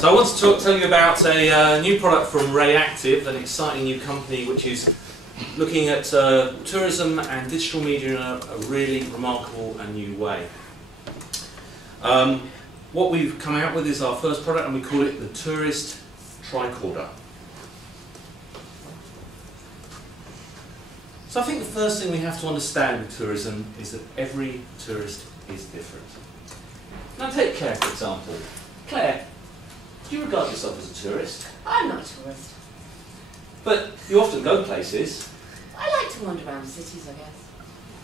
So I want to tell you about a new product from Ray Active, an exciting new company which is looking at tourism and digital media in a really remarkable and new way. What we've come out with is our first product, and we call it the Tourist Tricorder. So I think the first thing we have to understand with tourism is that every tourist is different. Now take Clare for example. Clare, do you regard yourself as a tourist? I'm not a tourist. But you often go places. I like to wander around cities, I guess.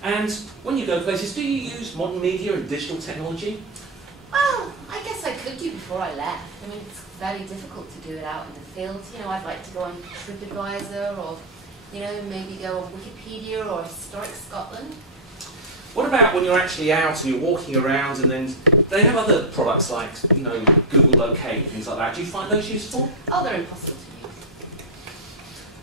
And when you go places, do you use modern media and digital technology? Well, I guess I could do before I left. I mean, it's very difficult to do it out in the field. You know, I'd like to go on Tricorder or, you know, maybe go on Wikipedia or Historic Scotland. What about when you're actually out and you're walking around and then they have other products like, you know, Google Locate, things like that. Do you find those useful? Oh, they're impossible to use.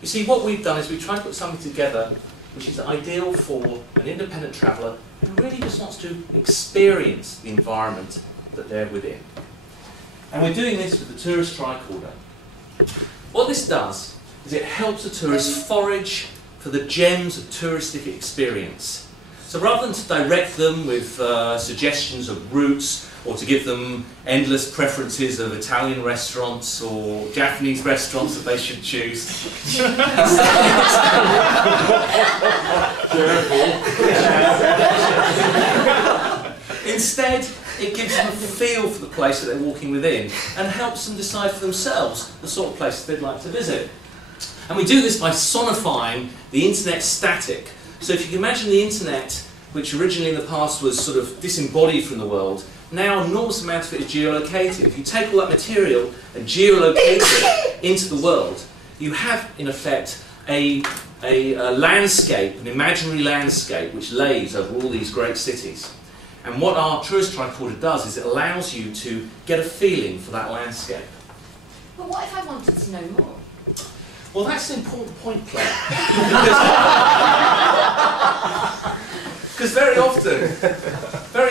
You see, what we've done is we've tried to put something together which is ideal for an independent traveller who really just wants to experience the environment that they're within. And we're doing this with the Tourist Tricorder. What this does is it helps a tourist forage for the gems of touristic experience. So rather than to direct them with suggestions of routes or to give them endless preferences of Italian restaurants or Japanese restaurants that they should choose, instead it gives them a feel for the place that they're walking within and helps them decide for themselves the sort of places they'd like to visit. And we do this by sonifying the internet static. So if you can imagine the internet, which originally in the past was sort of disembodied from the world, now an enormous amount of it is geolocated. If you take all that material and geolocate it into the world, you have in effect a landscape, an imaginary landscape, which lays over all these great cities. And what our Tourist Tricorder does is it allows you to get a feeling for that landscape. But what if I wanted to know more? Well, that's an important point, Clare. Because very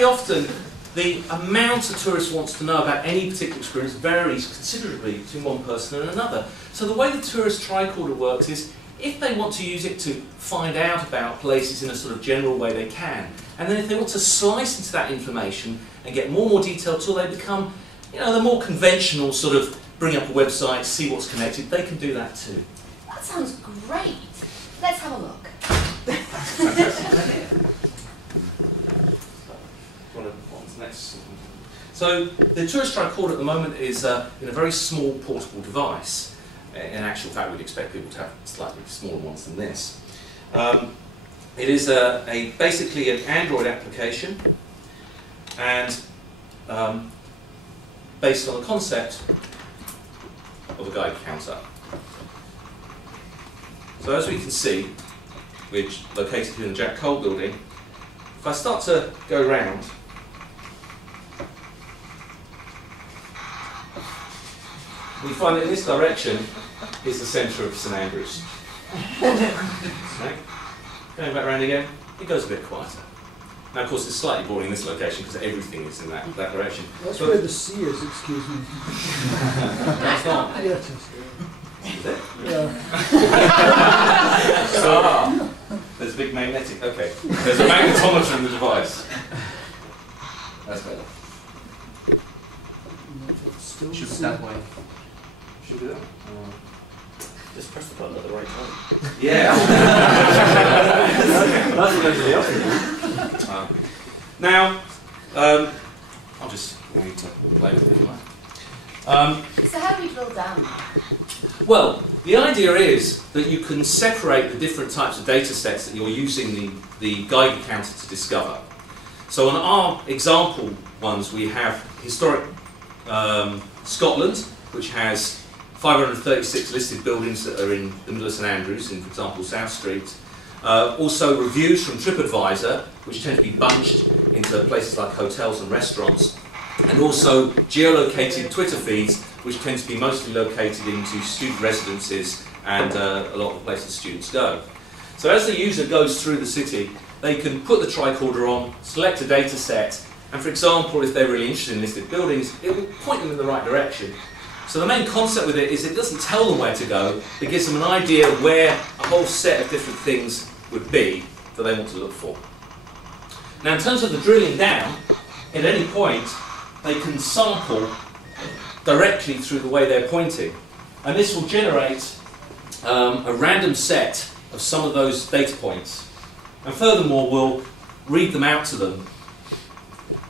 often, the amount a tourist wants to know about any particular experience varies considerably between one person and another. So the way the Tourist Tricorder works is, if they want to use it to find out about places in a sort of general way, they can. And then if they want to slice into that information and get more and more detail till they become, you know, the more conventional sort of bring up a website, see what's connected, they can do that too. That sounds great. Let's have a look. So the Tourist Tricorder at the moment is in a very small portable device. In actual fact, we'd expect people to have slightly smaller ones than this. It is basically an Android application, and based on the concept of a Geiger counter. So as we can see, we're located here in the Jack Cole building. If I start to go round, we find that in this direction is the centre of St Andrews. Okay. Going back round again, it goes a bit quieter. Now of course it's slightly boring in this location because everything is in that direction. That's where the sea is, excuse me. That's not. Yeah, it is. Is it? Yeah. There's a big magnetic, okay. There's a magnetometer in the device. That's better. Should be that way. Should we do that? Just press the button at the right time. Yeah. That's what everybody else is. Now, I'll just need to play with it. So how do we drill down? Well, the idea is that you can separate the different types of data sets that you're using the Geiger counter to discover. So on our example ones, we have historic Scotland, which has 536 listed buildings that are in the middle of St Andrews, in, for example, South Street. Also reviews from TripAdvisor, which tend to be bunched into places like hotels and restaurants. And also geolocated Twitter feeds, which tend to be mostly located into student residences and a lot of the places students go. So as the user goes through the city, they can put the tricorder on, select a data set, and for example, if they're really interested in listed buildings, it will point them in the right direction. So the main concept with it is it doesn't tell them where to go, it gives them an idea of where a whole set of different things would be that they want to look for. Now in terms of the drilling down, at any point they can sample directly through the way they're pointing. And this will generate a random set of some of those data points. And furthermore, we'll read them out to them.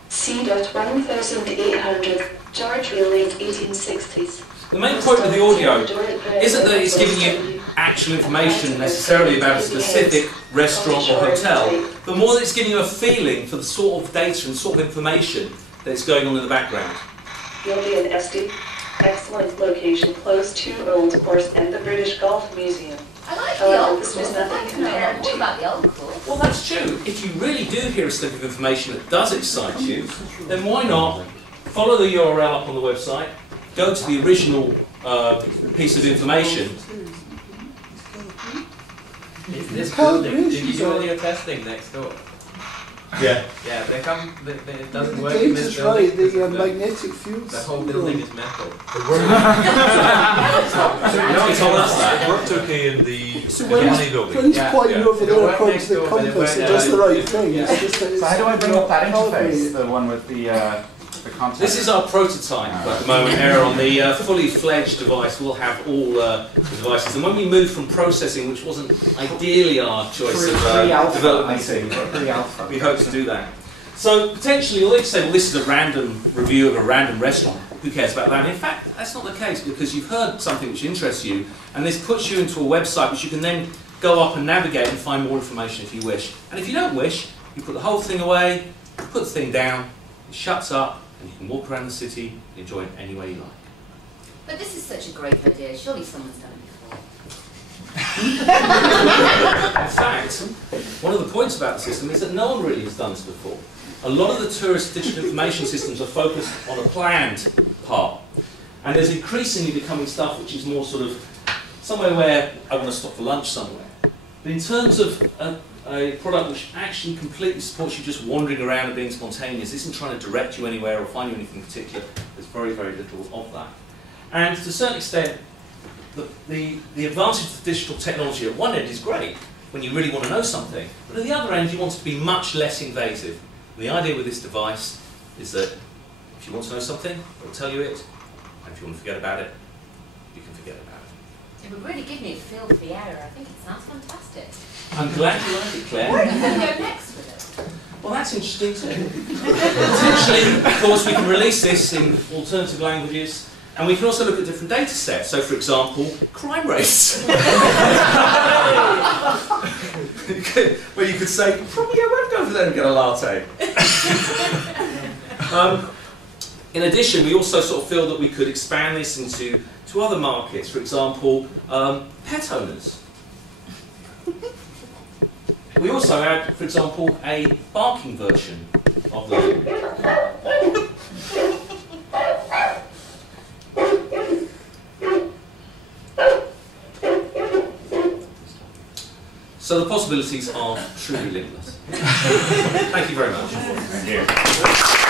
C.1800, George Llewellyn, 1860s. The main point of the audio isn't that it's giving you actual information necessarily about a specific restaurant or hotel, but more that it's giving you a feeling for the sort of data and sort of information that's going on in the background. Llewellyn Estate, excellent location close to Old Course and the British Golf Museum. I like the However, old this course. was I'd nothing like to know compared more to about the old course. Well, that's true. If you really do hear a slip of information that does excite you, then why not follow the URL up on the website, go to the original piece of information. Is this building, did you do all your testing next door? Yeah. Yeah, it doesn't work in Davies this is building. right, the magnetic fields. The whole building is metal. You told us that. It worked okay in the So when money he's building. pointing over It there worked according next to the door, but it compass, went it does the down. right thing. Yeah. It's just that So how do I bring up that interface? calibrated. The one with the content? This is our prototype at the moment here on the fully fledged device. We'll have all the devices. And when we move from processing, which wasn't ideally our choice of development team, we hope to do that. So potentially, although you say, well, this is a random review of a random restaurant, who cares about that? In fact, that's not the case, because you've heard something which interests you, and this puts you into a website which you can then go up and navigate and find more information if you wish. And if you don't wish, you put the whole thing away, put the thing down, it shuts up, and you can walk around the city and enjoy it any way you like. But this is such a great idea. Surely someone's done it before. In fact, one of the points about the system is that no one really has done this before. A lot of the tourist digital information systems are focused on a planned part. And there's increasingly becoming stuff which is more sort of somewhere where I want to stop for lunch somewhere. But in terms of a product which actually completely supports you just wandering around and being spontaneous, isn't trying to direct you anywhere or find you anything particular, there's very, very little of that. And to a certain extent, the advantage of digital technology at one end is great when you really want to know something, but at the other end you want it to be much less invasive. And the idea with this device is that if you want to know something, it will tell you it, and if you want to forget about it, you can forget about it. It would really give me a feel for the area. I think it sounds fantastic. I'm glad you like it, Claire. Where are you going to go next with it? Well, that's interesting too. Potentially, of course, we can release this in alternative languages, and we can also look at different data sets. So, for example, crime rates. Where you could say, probably I won't go over there and get a latte. In addition, we also sort of feel that we could expand this into other markets. For example, pet owners. We also add, for example, a barking version of the. So the possibilities are truly limitless. Thank you very much. Thank you.